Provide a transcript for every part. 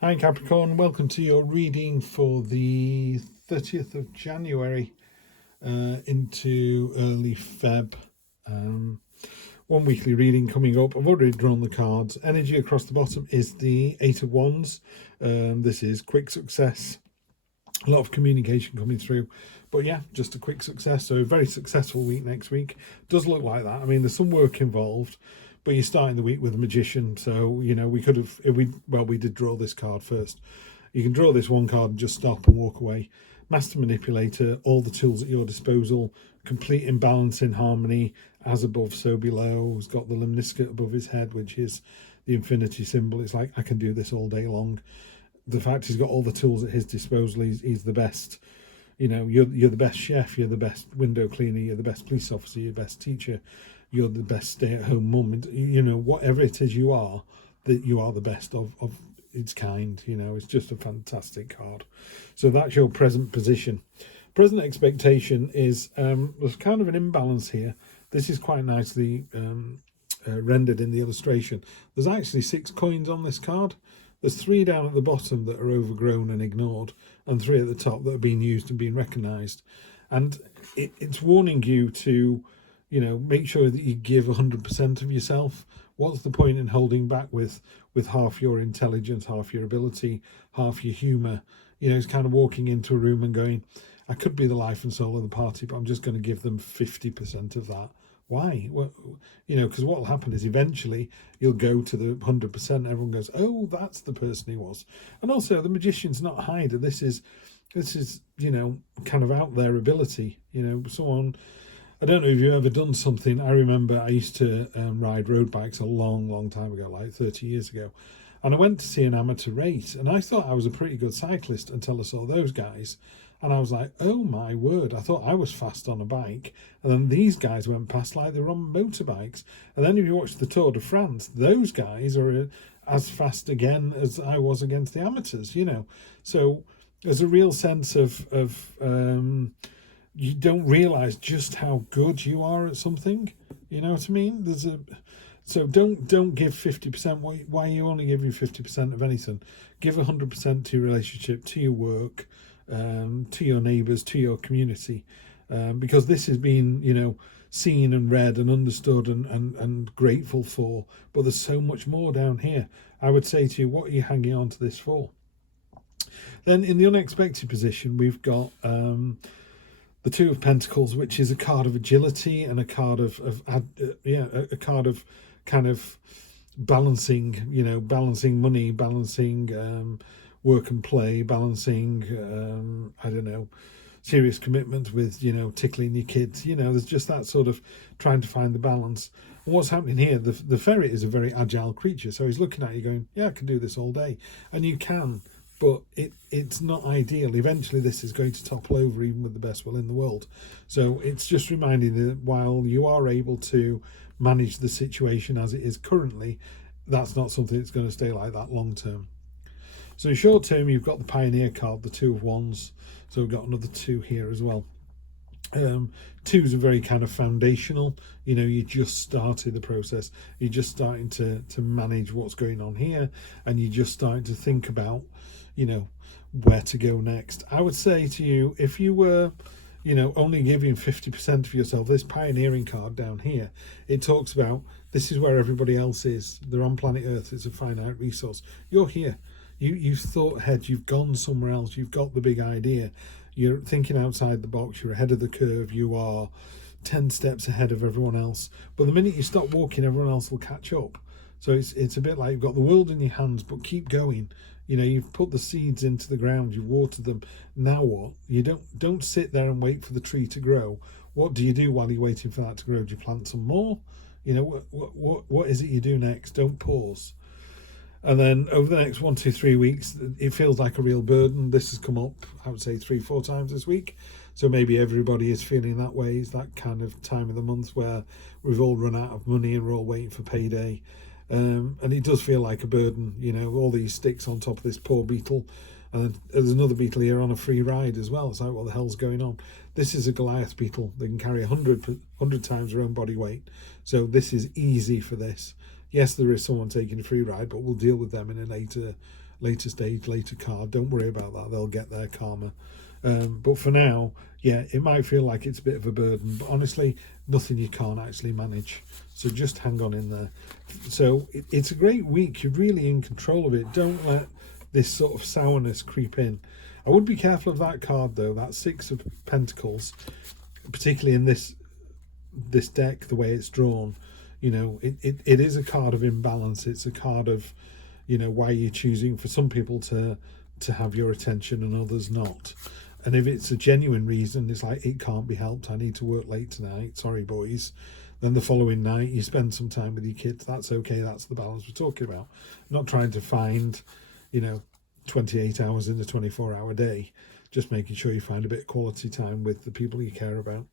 Hi Capricorn, welcome to your reading for the 30th of January into early Feb. One weekly reading coming up. I've already drawn the cards. Energy across the bottom is the Eight of Wands. This is quick success, a lot of communication coming through. But yeah, just a quick success. So a very successful week next week. Does look like that. I mean, there's some work involved, but you're starting the week with a magician. So, you know, we could have, we did draw this card first. You can draw this one card and just stop and walk away. Master Manipulator, all the tools at your disposal, complete imbalance in harmony, as above, so below. He's got the lemniscate above his head, which is the infinity symbol. It's like, I can do this all day long. The fact he's got all the tools at his disposal, he's the best. You know, you're the best chef, you're the best window cleaner, you're the best police officer, you're the best teacher, you're the best stay-at-home mum. You know, whatever it is you are, that you are the best of its kind. You know, it's just a fantastic card. So that's your present position. Present expectation is there's kind of an imbalance here. This is quite nicely rendered in the illustration. There's actually 6 coins on this card. There's 3 down at the bottom that are overgrown and ignored, and 3 at the top that are being used and being recognised. And it's warning you to, you know, make sure that you give 100% of yourself. What's the point in holding back with half your intelligence, half your ability, half your humour? You know, it's kind of walking into a room and going, I could be the life and soul of the party, but I'm just going to give them 50% of that. Why? Well, you know, because what will happen is eventually you'll go to the 100%. Everyone goes, oh, that's the person he was. And also, the magician's not hide. This is, you know, kind of out there ability. You know, someone, I don't know if you've ever done something. I remember I used to ride road bikes a long time ago, like 30 years ago. And I went to see an amateur race, and I thought I was a pretty good cyclist until I saw those guys. And I was like, oh my word, I thought I was fast on a bike. And then these guys went past like they were on motorbikes. And then if you watch the Tour de France, those guys are as fast again as I was against the amateurs, you know. So there's a real sense of you don't realise just how good you are at something. You know what I mean? So don't give 50%. Why you only give you 50% of anything? Give 100% to your relationship, to your work, to your neighbours, to your community, because this has been, you know, seen and read and understood and grateful for. But there's so much more down here. I would say to you, what are you hanging on to this for? Then in the unexpected position, we've got the Two of Pentacles, which is a card of agility and a card a card of kind of balancing, you know, balancing money, balancing work and play, balancing I don't know, serious commitment with, you know, tickling your kids. You know, there's just that sort of trying to find the balance. And what's happening here, the ferret is a very agile creature, so he's looking at you going, yeah, I can do this all day. And you can, but it's not ideal. Eventually this is going to topple over, even with the best will in the world. So it's just reminding you that while you are able to manage the situation as it is currently, that's not something that's going to stay like that long term. So short term, you've got the Pioneer card, the Two of Wands. So we've got another 2 here as well. 2s are very kind of foundational. You know, you just started the process. You're just starting to manage what's going on here, and you're just starting to think about, you know, where to go next. I would say to you, if you were, you know, only giving 50% of yourself, this Pioneering card down here, it talks about this is where everybody else is. They're on planet Earth. It's a finite resource. You're here. You've thought ahead. You've gone somewhere else. You've got the big idea. You're thinking outside the box. You're ahead of the curve. You are 10 steps ahead of everyone else. But the minute you stop walking, everyone else will catch up. So it's a bit like you've got the world in your hands, but keep going. You know, you've put the seeds into the ground. You've watered them. Now what? You don't sit there and wait for the tree to grow. What do you do while you're waiting for that to grow? Do you plant some more? You know, what is it you do next? Don't pause. And then over the next 1, 2, 3 weeks, it feels like a real burden. This has come up, I would say, 3, 4 times this week. So maybe everybody is feeling that way. It's that kind of time of the month where we've all run out of money and we're all waiting for payday. And it does feel like a burden, you know, all these sticks on top of this poor beetle. And there's another beetle here on a free ride as well. It's like, what the hell's going on? This is a Goliath beetle. They can carry 100 times their own body weight. So this is easy for this. Yes, there is someone taking a free ride, but we'll deal with them in a later stage, later card. Don't worry about that. They'll get their karma. But for now, yeah, it might feel like it's a bit of a burden, but honestly, nothing you can't actually manage. So just hang on in there. So it's a great week. You're really in control of it. Don't let this sort of sourness creep in. I would be careful of that card though, that Six of Pentacles, particularly in this deck, the way it's drawn. You know, it is a card of imbalance. It's a card of, you know, why you're choosing for some people to have your attention and others not. And if it's a genuine reason, it's like, it can't be helped, I need to work late tonight, sorry boys. Then the following night you spend some time with your kids. That's okay. That's the balance we're talking about. I'm not trying to find, you know, 28 hours in a 24-hour day. Just making sure you find a bit of quality time with the people you care about.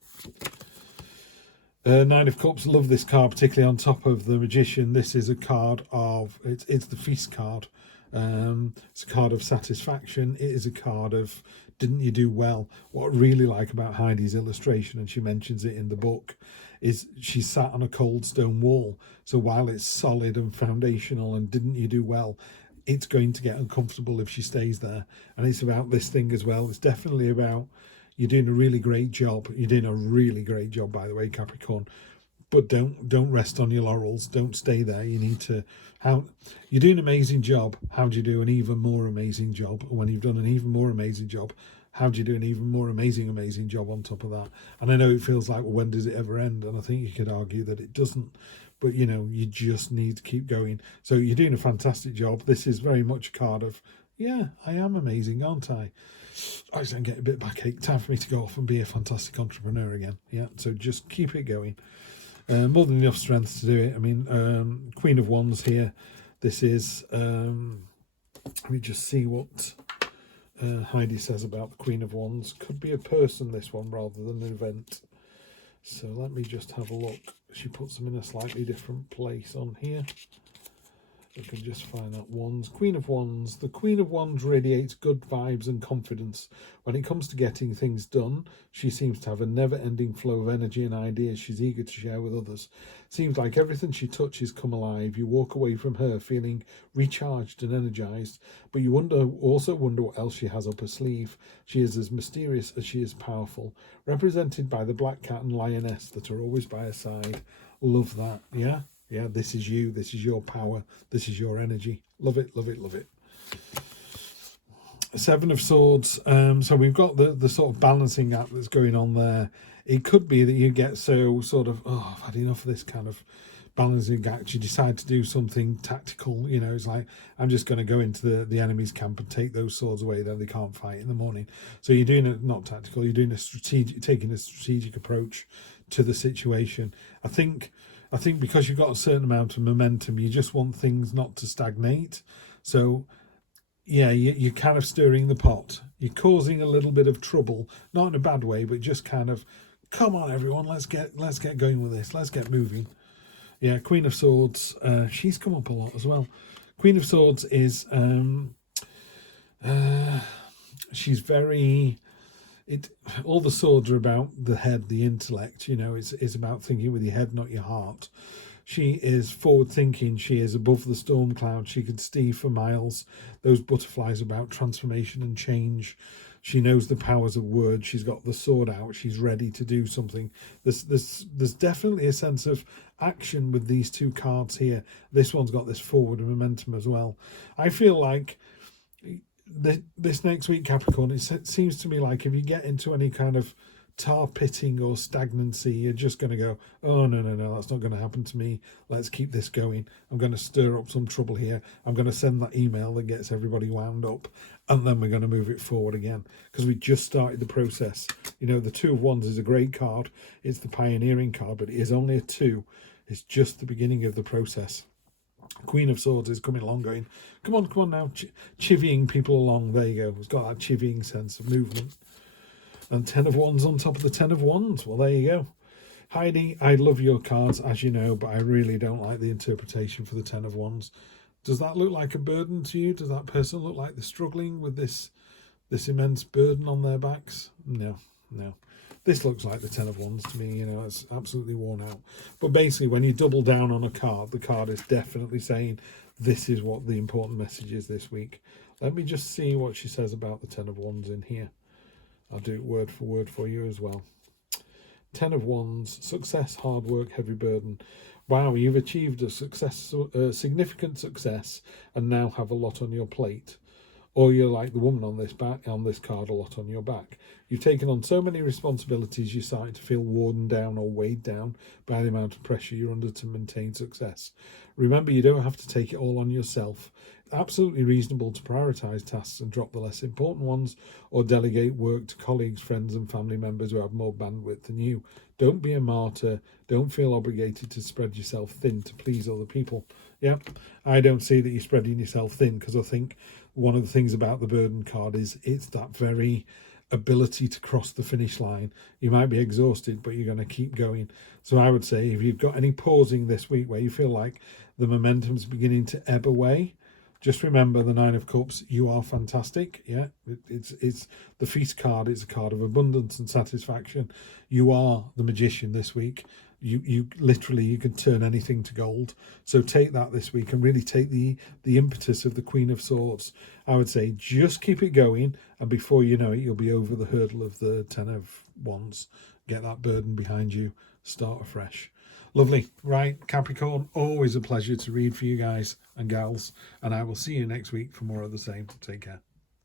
Nine of Cups, love this card, particularly on top of the Magician. This is a card of, it's the Feast card. It's a card of satisfaction. It is a card of, didn't you do well? What I really like about Heidi's illustration, and she mentions it in the book, is she sat on a cold stone wall. So while it's solid and foundational and didn't you do well, it's going to get uncomfortable if she stays there. And it's about this thing as well. It's definitely about, you're doing a really great job. You're doing a really great job, by the way, Capricorn. But don't rest on your laurels. Don't stay there. You need to, you're doing an amazing job. How do you do an even more amazing job? And when you've done an even more amazing job, how do you do an even more amazing job on top of that? And I know it feels like, well, when does it ever end? And I think you could argue that it doesn't. But, you know, you just need to keep going. So you're doing a fantastic job. This is very much a card of, yeah, I am amazing, aren't I? I just get a bit backache. Time for me to go off and be a fantastic entrepreneur again. Yeah, so just keep it going. More than enough strength to do it. I mean, Queen of Wands here. This is, let me just see what Heidi says about the Queen of Wands. Could be a person, this one, rather than an event. So let me just have a look. She puts them in a slightly different place on here. We can just find out Wands. Queen of Wands. The Queen of Wands radiates good vibes and confidence. When it comes to getting things done, she seems to have a never-ending flow of energy and ideas she's eager to share with others. Seems like everything she touches come alive. You walk away from her feeling recharged and energized, but you also wonder what else she has up her sleeve. She is as mysterious as she is powerful, represented by the black cat and lioness that are always by her side. Love that, yeah? Yeah, this is you. This is your power. This is your energy. Love it, love it, love it. Seven of Swords. So we've got the sort of balancing act that's going on there. It could be that you get so sort of, oh, I've had enough of this kind of balancing act. You decide to do something tactical. You know, it's like, I'm just going to go into the enemy's camp and take those swords away. Then they can't fight in the morning. So you're doing it, not tactical. You're doing taking a strategic approach to the situation. I think because you've got a certain amount of momentum, you just want things not to stagnate. So, yeah, you're kind of stirring the pot. You're causing a little bit of trouble, not in a bad way, but just kind of, come on, everyone, let's get going with this. Let's get moving. Yeah, Queen of Swords. She's come up a lot as well. Queen of Swords is, she's very... all the swords are about the head, the intellect, you know, it's about thinking with your head, not your heart. She is forward thinking. She is above the storm cloud. She could see for miles. Those butterflies about transformation and change. She knows the powers of words. She's got the sword out. She's ready to do something. There's definitely a sense of action with these two cards here. This one's got this forward momentum as well. I feel like this next week, Capricorn, it seems to me like if you get into any kind of tar pitting or stagnancy, you're just going to go, oh, no, that's not going to happen to me. Let's keep this going. I'm going to stir up some trouble here. I'm going to send that email that gets everybody wound up, and then we're going to move it forward again, because we just started the process. You know, the Two of Wands is a great card. It's the pioneering card, but it is only a two. It's just the beginning of the process. Queen of Swords is coming along going, come on now, chivying people along. There you go. It's got that chivying sense of movement. And 10 of Wands on top of the 10 of Wands. Well, there you go. Heidi, I love your cards, as you know, but I really don't like the interpretation for the 10 of Wands. Does that look like a burden to you? Does that person look like they're struggling with this immense burden on their backs? No. This looks like the 10 of Wands to me, you know, it's absolutely worn out. But basically, when you double down on a card, the card is definitely saying this is what the important message is this week. Let me just see what she says about the Ten of Wands in here. I'll do it word for word for you as well. Ten of Wands, success, hard work, heavy burden. Wow, you've achieved a significant success and now have a lot on your plate. Or you're like the woman on this card, a lot on your back. You've taken on so many responsibilities, you're starting to feel worn down or weighed down by the amount of pressure you're under to maintain success. Remember, you don't have to take it all on yourself. It's absolutely reasonable to prioritise tasks and drop the less important ones, or delegate work to colleagues, friends and family members who have more bandwidth than you. Don't be a martyr. Don't feel obligated to spread yourself thin to please other people. Yeah, I don't see that you're spreading yourself thin, because I think one of the things about the burden card is it's that very ability to cross the finish line. You might be exhausted, but you're going to keep going. So I would say, if you've got any pausing this week where you feel like the momentum's beginning to ebb away, just remember the Nine of Cups. You are fantastic. Yeah, it's the Feast card. It's a card of abundance and satisfaction. You are the magician this week. You literally, you can turn anything to gold. So take that this week and really take the impetus of the Queen of Swords. I would say just keep it going, and before you know it, you'll be over the hurdle of the Ten of Wands. Get that burden behind you. Start afresh. Lovely. Right, Capricorn, always a pleasure to read for you guys and gals, and I will see you next week for more of the same. Take care.